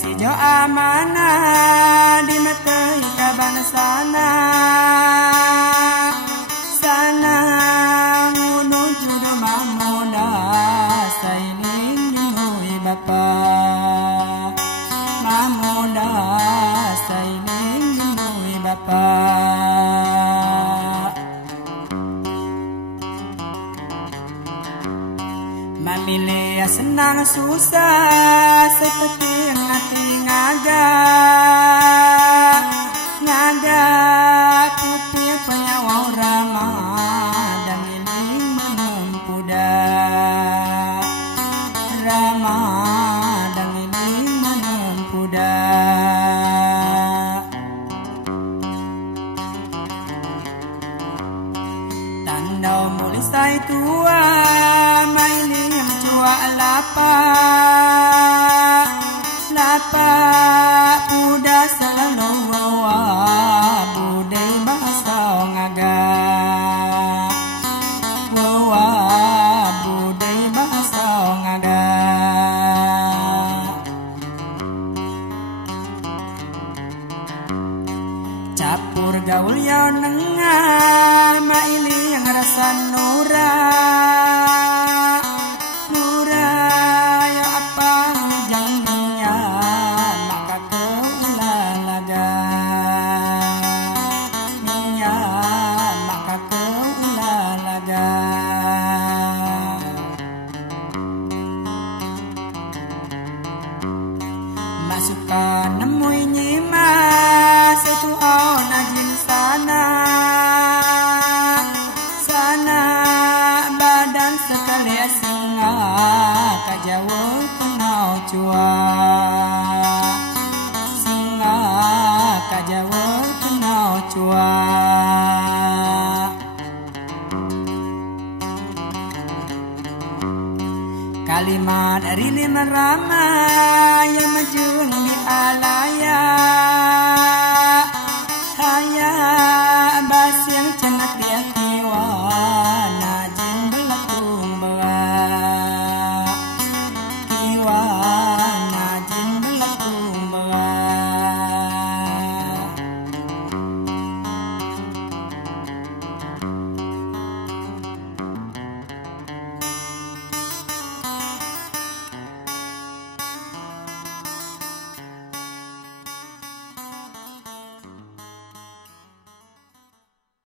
si jo amanah di mata kaban sana sana menuju mamuda sailing hui bapa mamuda sailing hui bapa. Mamilih senang susah seperti hati ngaga ngaga putih penyawa ramah dan iling menempuda ramah dan iling menempuda. Tanda mulisai tua maili yang cua lapa lapa puda selalu wawa budai bahasa ngaga wawa budai bahasa ngaga. Capur gaul yang nengah maili yang rasa nura nura ya apa jangannya maka keulalaga nya maka keulalaga. Masukkan nemui nyimas itu najin sana sana badan sekali singa kajawa kenau cua singa kajawa kenau cua. Kalimat rilim ramai yang majung di alaya haya